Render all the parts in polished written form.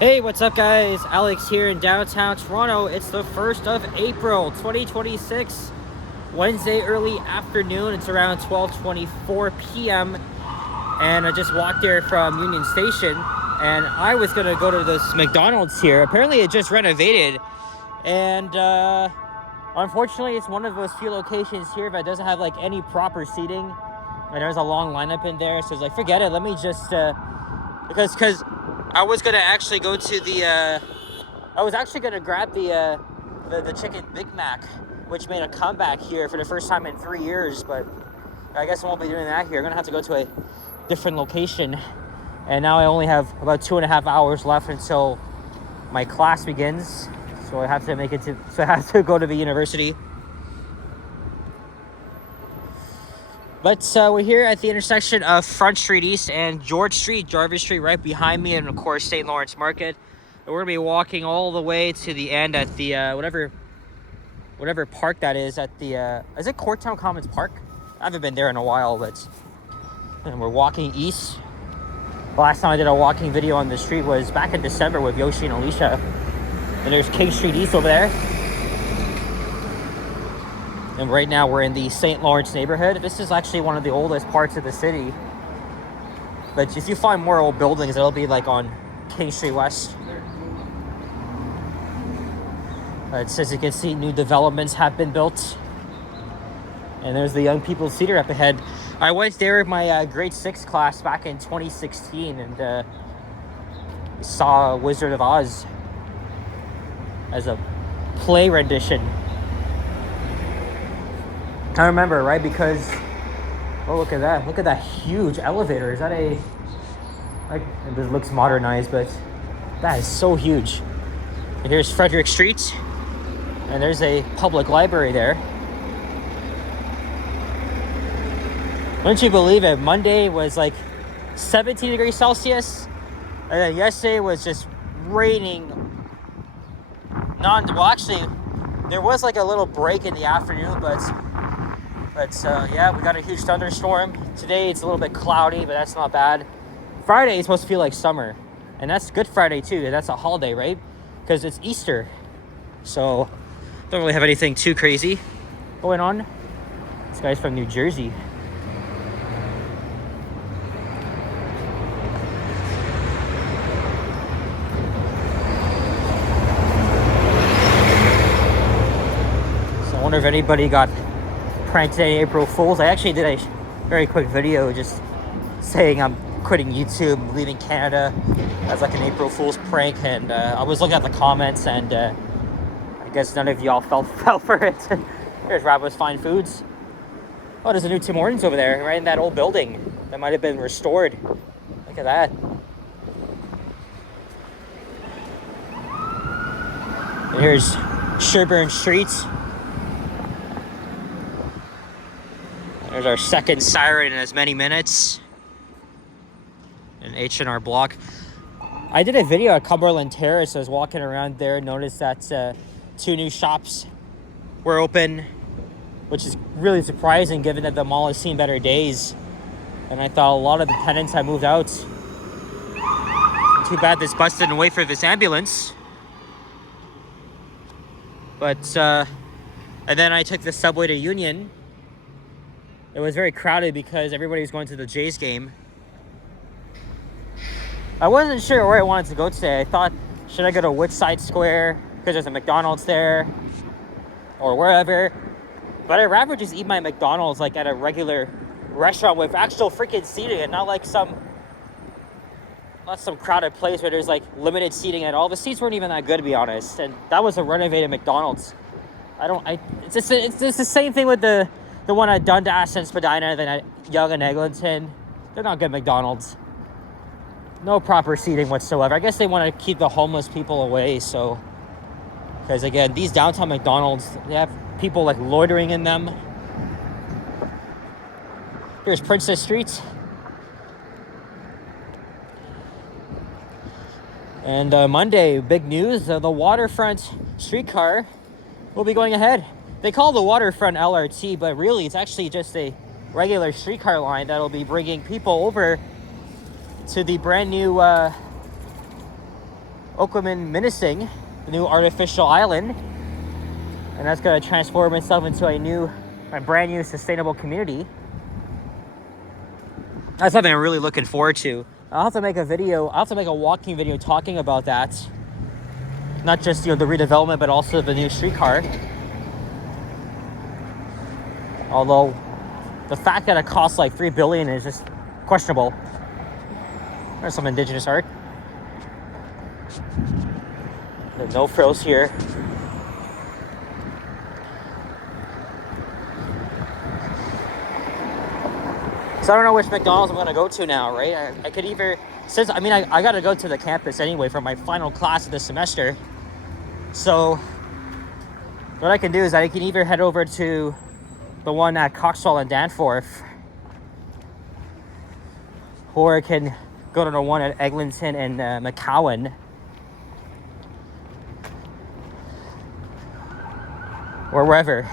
Hey, what's up guys? Alex here in downtown Toronto. It's the 1st of April 2026, Wednesday early afternoon. It's around 12:24 p.m. and I just walked there from Union Station and I was gonna go to this McDonald's here. Apparently it just renovated and unfortunately it's one of those few locations here that doesn't have like any proper seating, and there's a long lineup in there, so it's like forget it, let me just because I was gonna actually go to the I was actually gonna grab the chicken Big Mac, which made a comeback here for the first time in 3 years, but I guess I won't be doing that here. I'm gonna have to go to a different location, and now I only have about 2.5 hours left until my class begins, so I have to go to the university. But we're here at the intersection of Front Street East and George Street, Jarvis Street right behind me, and of course St. Lawrence Market. And we're gonna be walking all the way to the end at the whatever park that is at the is it Courtown Commons Park? I haven't been there in a while, but and we're walking east. The last time I did a walking video on the street was back in December with Yoshi and Alicia. And there's King Street East over there. And right now we're in the St. Lawrence neighborhood. This is actually one of the oldest parts of the city. But if you find more old buildings, it'll be like on King Street West. As you can see, new developments have been built. And there's the Young People's Theater up ahead. I went there with my grade 6 class back in 2016 and saw Wizard of Oz as a play rendition. I remember, right? Because, oh, look at that. Look at that huge elevator. Is that like, it looks modernized, but that is so huge. And here's Frederick Street. And there's a public library there. Wouldn't you believe it? Monday was like 17 degrees Celsius. And then yesterday was just raining. Well, actually, there was like a little break in the afternoon, but yeah, we got a huge thunderstorm. Today it's a little bit cloudy, but that's not bad. Friday is supposed to feel like summer, and that's Good Friday too. That's a holiday, right? Because it's Easter, so don't really have anything too crazy going on. This guy's from New Jersey. So I wonder if anybody got pranked today, April Fools. I actually did a very quick video just saying I'm quitting YouTube, leaving Canada as like an April Fool's prank, and I was looking at the comments, and I guess none of y'all fell for it. Here's Rabbit's Fine Foods. Oh, there's a new Tim Hortons over there, right in that old building that might have been restored. Look at that. And here's Sherburne Street. There's our second siren in as many minutes. An H&R Block. I did a video at Cumberland Terrace. I was walking around there and noticed that 2 new shops were open, which is really surprising given that the mall has seen better days. And I thought a lot of the tenants had moved out. Too bad this bus didn't wait for this ambulance. But, and then I took the subway to Union. It was very crowded because everybody was going to the Jays game. I wasn't sure where I wanted to go today. I thought, should I go to Woodside Square because there's a McDonald's there, or wherever. But I'd rather just eat my McDonald's like at a regular restaurant with actual freaking seating, and not some crowded place where there's like limited seating at all. The seats weren't even that good, to be honest. And that was a renovated McDonald's. It's the same thing with the one at Dundas and Spadina, then at Yonge and Eglinton. They're not good McDonald's. No proper seating whatsoever. I guess they want to keep the homeless people away, so. Because again, these downtown McDonald's, they have people like loitering in them. Here's Princess Street. And Monday, big news, the waterfront streetcar will be going ahead. They call the waterfront LRT, but really it's actually just a regular streetcar line that'll be bringing people over to the brand new Okkerman Minising, the new artificial island, and that's going to transform itself into a brand new sustainable community. That's something I'm really looking forward to. I'll have to make a walking video talking about that. Not just, the redevelopment, but also the new streetcar. Although the fact that it costs like $3 billion is just questionable. There's some indigenous art. The no frills here. So I don't know which McDonald's I'm gonna go to now, right? I could either, I gotta go to the campus anyway for my final class of this semester. So what I can do is I can either head over to the one at Coxwell and Danforth, or I can go to the one at Eglinton and McCowan, or wherever.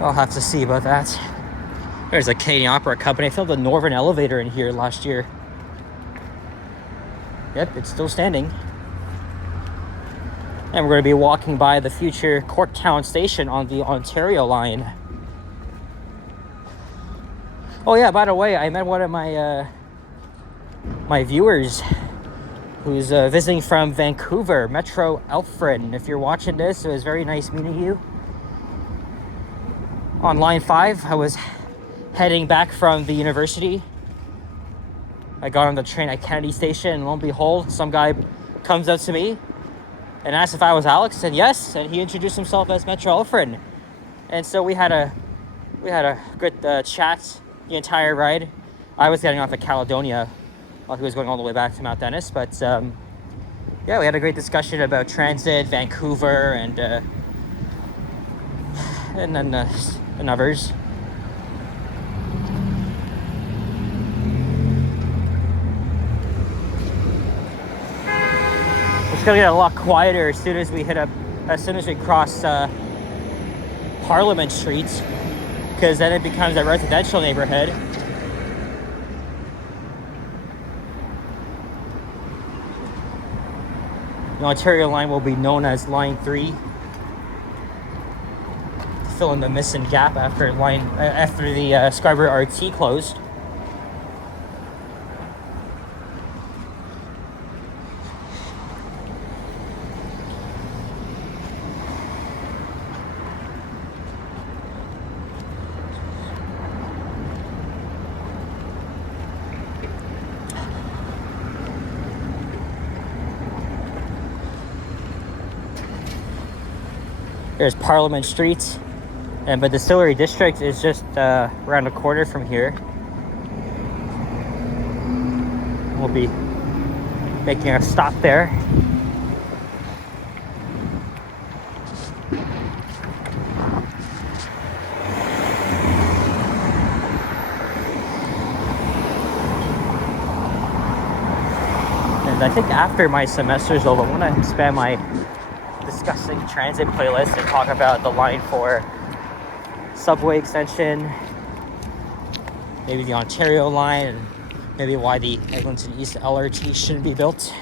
I'll have to see about that. There's a Canadian Opera Company. I filmed the Northern Elevator in here last year. Yep, it's still standing. And we're going to be walking by the future Corktown station on the Ontario line. Oh yeah, by the way, I met one of my my viewers who's visiting from Vancouver, Metro Alfred. And if you're watching this, it was very nice meeting you. On line 5, I was heading back from the university. I got on the train at Kennedy Station, and lo and behold, some guy comes up to me and asked if I was Alex. I said yes, and he introduced himself as Metro Alfred. And so we had a good chat the entire ride. I was getting off at Caledonia while he was going all the way back to Mount Dennis, but yeah, we had a great discussion about transit, Vancouver, and others. It's gonna get a lot quieter as soon as we cross Parliament Street, because then it becomes a residential neighborhood. The Ontario line will be known as Line 3. Fill in the missing gap after the Scarborough RT closed. There's Parliament Street. And the Distillery District is just around the corner from here. We'll be making a stop there. And I think after my semester's over, I want to expand my discussing transit playlist and talk about the Line 4 subway extension, maybe the Ontario line, and maybe why the Eglinton East LRT shouldn't be built.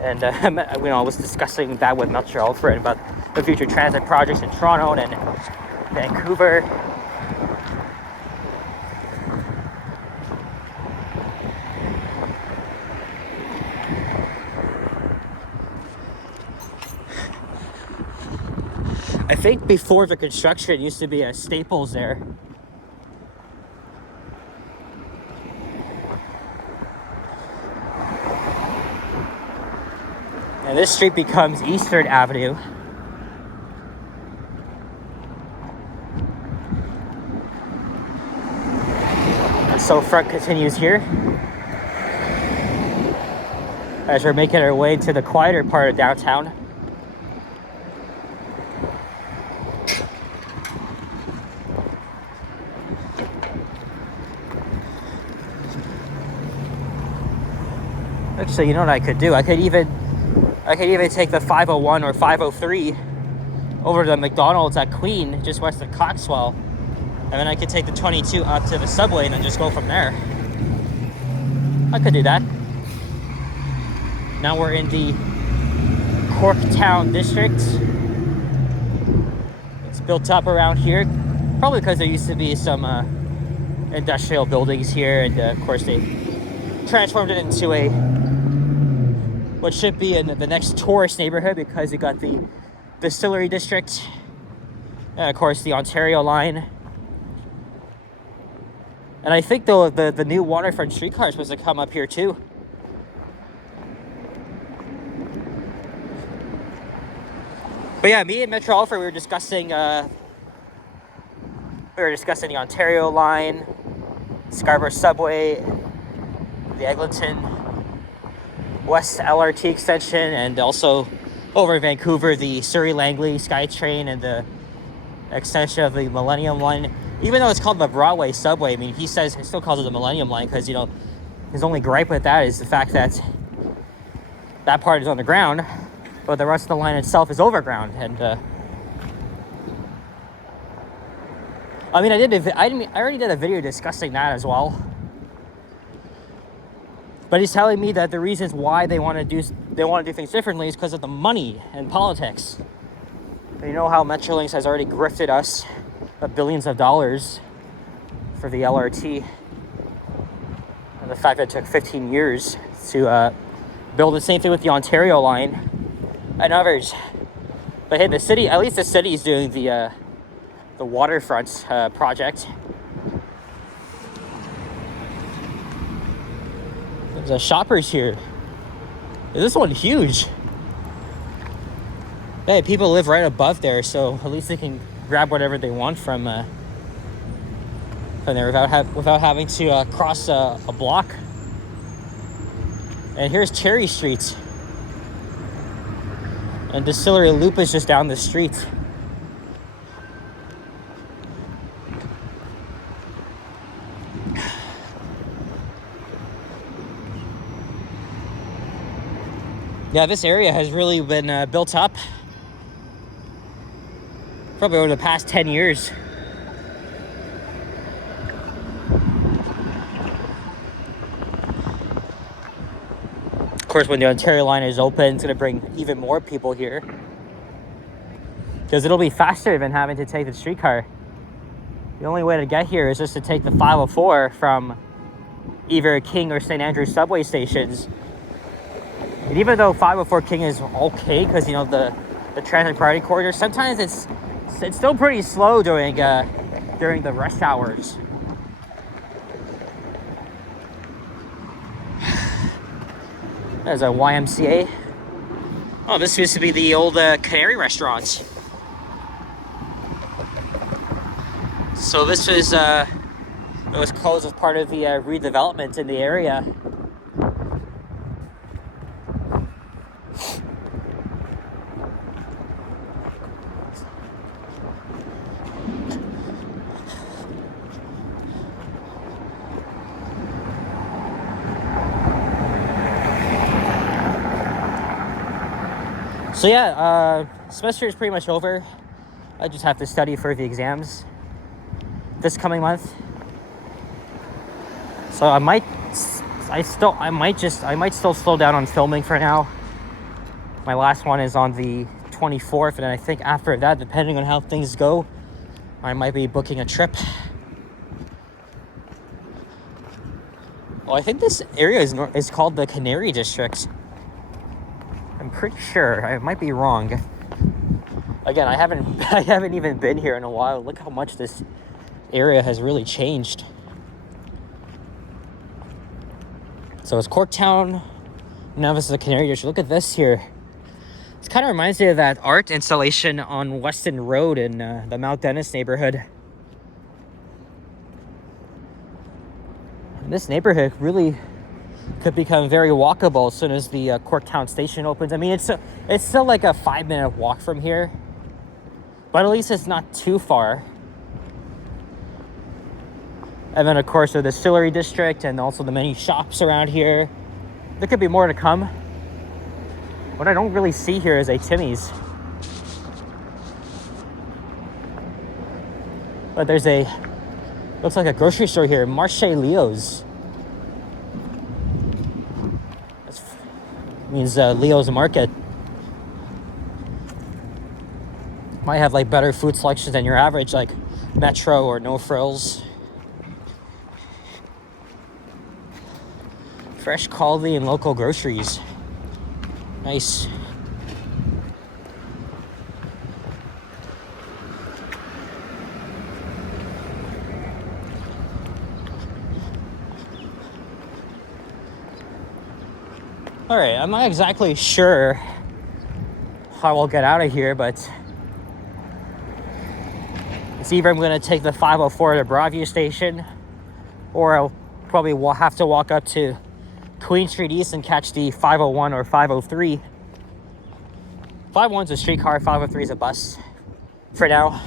And I was discussing that with Metro Alfred about the future transit projects in Toronto and Vancouver. I think before the construction, it used to be a Staples there. And this street becomes Eastern Avenue. And so front continues here, as we're making our way to the quieter part of downtown. Actually, you know what I could do? I could even I could even take the 501 or 503 over to the McDonald's at Queen, just west of Coxwell. And then I could take the 22 up to the subway and then just go from there. I could do that. Now we're in the Corktown district. It's built up around here, probably because there used to be some industrial buildings here, and of course they transformed it into a what should be in the next tourist neighborhood, because you got the distillery district and of course the Ontario line. And I think though the new waterfront streetcar is supposed to come up here too. But yeah, me and Metro Alfred, we were discussing the Ontario line, Scarborough Subway, the Eglinton West LRT extension, and also over in Vancouver, the Surrey-Langley SkyTrain and the extension of the Millennium Line. Even though it's called the Broadway Subway, I mean, he still calls it the Millennium Line because, you know, his only gripe with that is the fact that that part is on the ground, but the rest of the line itself is overground. And I mean, I already did a video discussing that as well. But he's telling me that the reasons why they want to do things differently is because of the money and politics. And you know how Metrolinx has already grifted us billions of dollars for the LRT, and the fact that it took 15 years to build the same thing with the Ontario line and others. But hey, at least the city is doing the waterfront project. There's a Shoppers here. This one huge. Hey, people live right above there, so at least they can grab whatever they want from there without having to cross a block. And here's Cherry Street. And Distillery Loop is just down the street. Yeah, this area has really been built up probably over the past 10 years. Of course, when the Ontario line is open, it's going to bring even more people here, because it'll be faster than having to take the streetcar. The only way to get here is just to take the 504 from either King or St. Andrews subway stations. And even though 504 King is okay, because, you know, the transit priority corridor, sometimes it's still pretty slow during the rush hours. There's a YMCA. Oh, this used to be the old Canary restaurant. So this was it was closed as part of the redevelopment in the area. So yeah, semester is pretty much over. I just have to study for the exams this coming month. So I might still slow down on filming for now. My last one is on the 24th, and I think after that, depending on how things go, I might be booking a trip. Well, I think this area is called the Canary District. I'm pretty sure. I might be wrong. Again, I haven't even been here in a while. Look how much this area has really changed. So it's Corktown. Now this is the Canary District. Look at this here. It kind of reminds me of that art installation on Weston Road in the Mount Dennis neighborhood. And this neighborhood really could become very walkable as soon as the Corktown station opens. I mean, it's still like a 5-minute walk from here, but at least it's not too far. And then, of course, the distillery district and also the many shops around here. There could be more to come. What I don't really see here is a Timmy's. But there's a, looks like a grocery store here, Marché Leo's. That means Leo's Market. Might have like better food selections than your average, like Metro or No Frills. Fresh quality and local groceries. Nice. All right, I'm not exactly sure how I'll get out of here, but it's either I'm going to take the 504 to Broadview Station, or I'll probably have to walk up to Queen Street East and catch the 501 or 503. 501's a streetcar, 503 is a bus for now.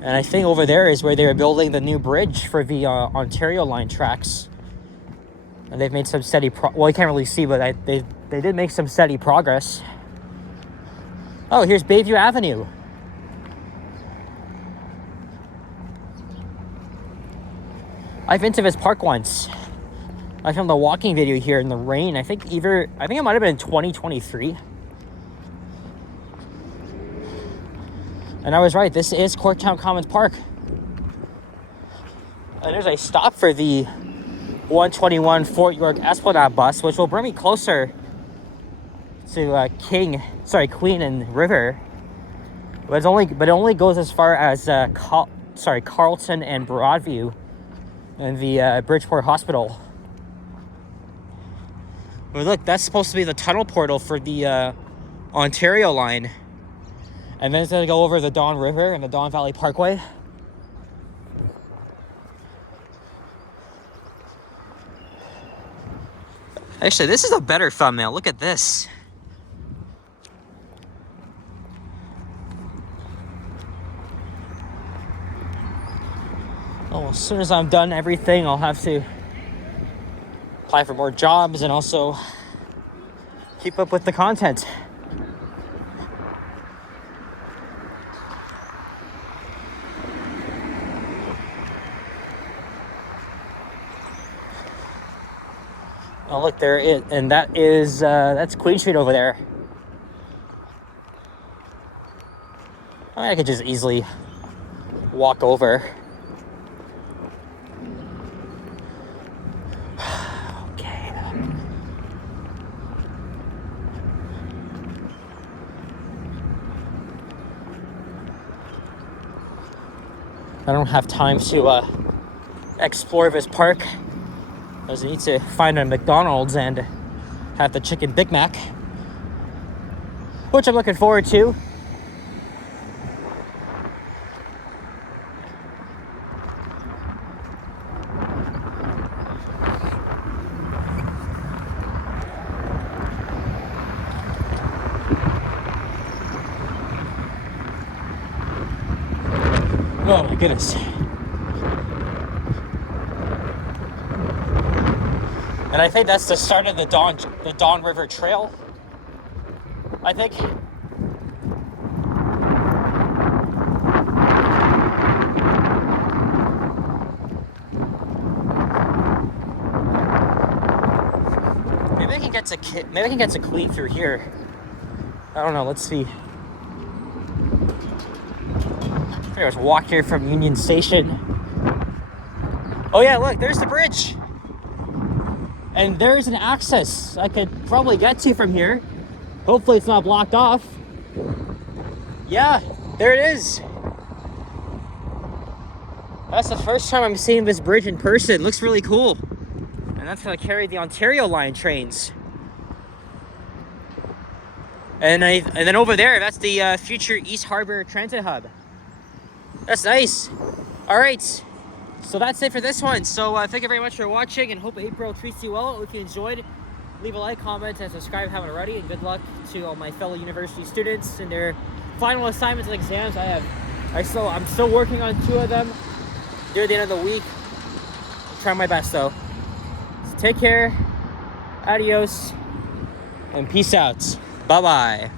And I think over there is where they were building the new bridge for the Ontario line tracks. And they've made some steady well, you can't really see, but they did make some steady progress. Oh, here's Bayview Avenue. I've been to this park once. I filmed a walking video here in the rain. I think it might have been in 2023. And I was right, this is Corktown Commons Park. And there's a stop for the 121 Fort York Esplanade bus, which will bring me closer to Queen and River. But it only goes as far as Carlton and Broadview and the Bridgeport Hospital. But look, that's supposed to be the tunnel portal for the Ontario line. And then it's going to go over the Don River and the Don Valley Parkway. Actually, this is a better thumbnail. Look at this. Oh, as soon as I'm done everything, I'll have to apply for more jobs and also keep up with the content. Oh, look, there it is, and that's Queen Street over there. I mean, I could just easily walk over. Okay. I don't have time to explore this park. I need to find a McDonald's and have the chicken Big Mac, which I'm looking forward to. Oh my goodness. And I think that's the start of the Don River Trail, I think. Maybe I can get to Queen through here. I don't know, let's see. I was walk here from Union Station. Oh yeah, look, there's the bridge. And there's an access I could probably get to from here. Hopefully it's not blocked off. Yeah, there it is. That's the first time I'm seeing this bridge in person. Looks really cool. And that's gonna carry the Ontario line trains. And then over there, that's the future East Harbour Transit Hub. That's nice. All right. So that's it for this one. So thank you very much for watching, and hope April treats you well. If you enjoyed, leave a like, comment, and subscribe if you haven't already. And good luck to all my fellow university students in their final assignments and exams. I'm still working on 2 of them. Due at the end of the week. I'm trying my best though. So take care. Adios and peace out. Bye-bye.